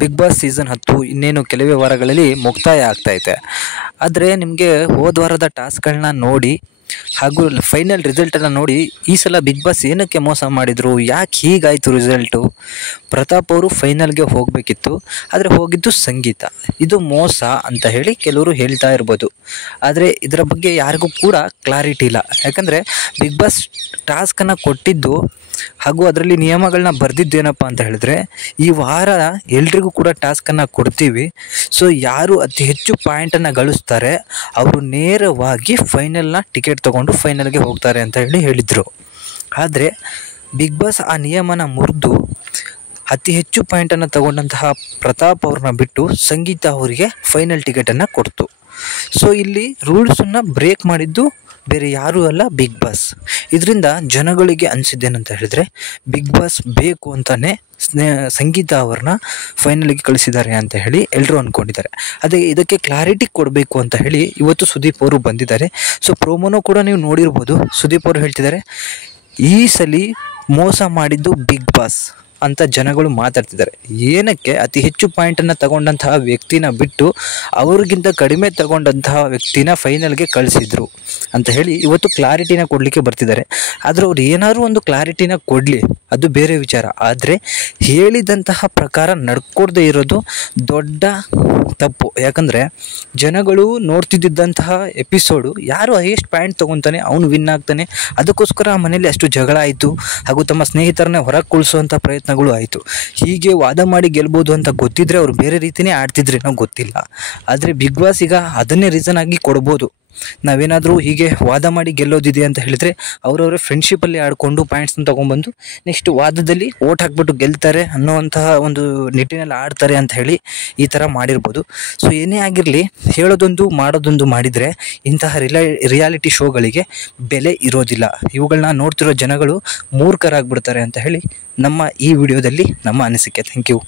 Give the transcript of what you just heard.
Big boss season 10 ಇನ್ನೇನು ಕೆಲವೇ ವಾರಗಳಲ್ಲಿ ಮುಕ್ತಾಯ ಆಗ್ತೈತೆ. ಆದರೆ ನಿಮಗೆ ಹೋದ ವಾರದ ಟಾಸ್ಕ್ಗಳನ್ನ ನೋಡಿ ಹಾಗೂ ಫೈನಲ್ ರಿಸಲ್ಟನ್ನು ನೋಡಿ ಈ ಸಲ ಬಿಗ್ ಬಾಸ್ ಏನಕ್ಕೆ ಮೋಸ ಮಾಡಿದರು, ಯಾಕೆ ಹೀಗಾಯಿತು ರಿಸಲ್ಟು? ಪ್ರತಾಪ್ ಅವರು ಫೈನಲ್ಗೆ ಹೋಗಬೇಕಿತ್ತು, ಆದರೆ ಹೋಗಿದ್ದು ಸಂಗೀತ. ಇದು ಮೋಸ ಅಂತ ಹೇಳಿ ಕೆಲವರು ಹೇಳ್ತಾ ಇರ್ಬೋದು. ಆದರೆ ಇದರ ಬಗ್ಗೆ ಯಾರಿಗೂ ಕೂಡ ಕ್ಲಾರಿಟಿ ಇಲ್ಲ. ಯಾಕಂದರೆ ಬಿಗ್ ಬಾಸ್ ಟಾಸ್ಕನ್ನು ಕೊಟ್ಟಿದ್ದು ಹಾಗೂ ಅದರಲ್ಲಿ ನಿಯಮಗಳನ್ನ ಬರೆದಿದ್ದೇನಪ್ಪ ಅಂತ ಹೇಳಿದ್ರೆ, ಈ ವಾರ ಎಲ್ರಿಗೂ ಕೂಡ ಟಾಸ್ಕನ್ನು ಕೊಡ್ತೀವಿ. ಸೊ ಯಾರು ಅತಿ ಹೆಚ್ಚು ಪಾಯಿಂಟನ್ನು ಗಳಿಸ್ತಾರೆ ಅವರು ನೇರವಾಗಿ ಫೈನಲ್ನ ಟಿಕೆಟ್ ತೊಗೊಂಡು ಫೈನಲ್ಗೆ ಹೋಗ್ತಾರೆ ಅಂತ ಹೇಳಿದರು. ಆದರೆ ಬಿಗ್ ಬಾಸ್ ಆ ನಿಯಮನ ಮುರಿದು ಅತಿ ಹೆಚ್ಚು ಪಾಯಿಂಟನ್ನು ತಗೊಂಡಂತಹ ಪ್ರತಾಪ್ ಅವ್ರನ್ನ ಬಿಟ್ಟು ಸಂಗೀತ ಅವರಿಗೆ ಫೈನಲ್ ಟಿಕೆಟನ್ನು ಕೊಡ್ತು. ಸೊ ಇಲ್ಲಿ ರೂಲ್ಸನ್ನು ಬ್ರೇಕ್ ಮಾಡಿದ್ದು ಬೇರೆ ಯಾರೂ ಅಲ್ಲ, ಬಿಗ್ ಬಾಸ್. ಇದರಿಂದ ಜನಗಳಿಗೆ ಅನಿಸಿದ್ದೇನಂತ ಹೇಳಿದರೆ, ಬಿಗ್ ಬಾಸ್ ಬೇಕು ಅಂತಲೇ ಸಂಗೀತ ಅವ್ರನ್ನ ಫೈನಲಿಗೆ ಕಳಿಸಿದ್ದಾರೆ ಅಂತ ಹೇಳಿ ಎಲ್ಲರೂ ಅಂದ್ಕೊಂಡಿದ್ದಾರೆ. ಅದೇ ಇದಕ್ಕೆ ಕ್ಲಾರಿಟಿ ಕೊಡಬೇಕು ಅಂತ ಹೇಳಿ ಇವತ್ತು ಸುದೀಪ್ ಅವರು ಬಂದಿದ್ದಾರೆ. ಸೊ ಪ್ರೋಮೋನೂ ಕೂಡ ನೀವು ನೋಡಿರ್ಬೋದು. ಸುದೀಪ್ ಅವರು ಹೇಳ್ತಿದ್ದಾರೆ, ಈ ಸಲ ಮೋಸ ಮಾಡಿದ್ದು ಬಿಗ್ ಬಾಸ್ ಅಂತ ಜನಗಳು ಮಾತಾಡ್ತಿದ್ದಾರೆ. ಏನಕ್ಕೆ ಅತಿ ಹೆಚ್ಚು ಪಾಯಿಂಟನ್ನು ತಗೊಂಡಂತಹ ವ್ಯಕ್ತಿನ ಬಿಟ್ಟು ಅವ್ರಿಗಿಂತ ಕಡಿಮೆ ತಗೊಂಡಂತಹ ವ್ಯಕ್ತಿನ ಫೈನಲ್ಗೆ ಕಳಿಸಿದ್ರು ಅಂತ ಹೇಳಿ ಇವತ್ತು ಕ್ಲಾರಿಟಿನ ಕೊಡಲಿಕ್ಕೆ ಬರ್ತಿದ್ದಾರೆ. ಆದರೆ ಅವ್ರು ಏನಾದರೂ ಒಂದು ಕ್ಲಾರಿಟಿನ ಕೊಡಲಿ, ಅದು ಬೇರೆ ವಿಚಾರ. ಆದರೆ ಹೇಳಿದಂತಹ ಪ್ರಕಾರ ನಡ್ಕೊಡದೇ ಇರೋದು ದೊಡ್ಡ ತಪ್ಪು. ಯಾಕಂದರೆ ಜನಗಳು ನೋಡ್ತಿದ್ದಂತಹ ಎಪಿಸೋಡು ಯಾರು ಹೈಯೆಸ್ಟ್ ಪಾಯಿಂಟ್ ತೊಗೊತಾನೆ ಅವನು ವಿನ್ ಆಗ್ತಾನೆ. ಅದಕ್ಕೋಸ್ಕರ ಆ ಮನೇಲಿ ಅಷ್ಟು ಜಗಳ ಆಯಿತು ಹಾಗೂ ತಮ್ಮ ಸ್ನೇಹಿತರನ್ನೇ ಹೊರಗೆ ಕುಳಿಸುವಂಥ ಪ್ರಯತ್ನಗಳು ಆಯಿತು. ಹೀಗೆ ವಾದ ಮಾಡಿ ಗೆಲ್ಬೋದು ಅಂತ ಗೊತ್ತಿದ್ದರೆ ಅವರು ಬೇರೆ ರೀತಿಯೇ ಆಡ್ತಿದ್ರೇನೋ ಗೊತ್ತಿಲ್ಲ. ಆದರೆ ಬಿಗ್ ಬಾಸ್ ಈಗ ಅದನ್ನೇ ರೀಸನ್ ಆಗಿ ಕೊಡ್ಬೋದು. ನಾವೇನಾದರೂ ಹೀಗೆ ವಾದ ಮಾಡಿ ಗೆಲ್ಲೋದಿದೆ ಅಂತ ಹೇಳಿದರೆ ಅವರವರೇ ಫ್ರೆಂಡ್ಶಿಪ್ಪಲ್ಲಿ ಆಡಿಕೊಂಡು ಪಾಯಿಂಟ್ಸ್ನ ತೊಗೊಂಬಂದು ನೆಕ್ಸ್ಟ್ ವಾದದಲ್ಲಿ ಓಟ್ ಹಾಕ್ಬಿಟ್ಟು ಗೆಲ್ತಾರೆ ಅನ್ನೋವಂತಹ ಒಂದು ನಿಟ್ಟಿನಲ್ಲಿ ಆಡ್ತಾರೆ ಅಂತ ಹೇಳಿ ಈ ಥರ ಮಾಡಿರ್ಬೋದು. ಸೊ ಏನೇ ಆಗಿರಲಿ, ಹೇಳೋದೊಂದು ಮಾಡೋದೊಂದು ಮಾಡಿದರೆ ಇಂತಹ ರಿಯಾಲಿಟಿ ಶೋಗಳಿಗೆ ಬೆಲೆ ಇರೋದಿಲ್ಲ. ಇವುಗಳನ್ನ ನೋಡ್ತಿರೋ ಜನಗಳು ಮೂರ್ಖರಾಗ್ಬಿಡ್ತಾರೆ ಅಂತ ಹೇಳಿ ನಮ್ಮ ಈ ವಿಡಿಯೋದಲ್ಲಿ ನಮ್ಮ ಅನಿಸಿಕೆ. Thank you.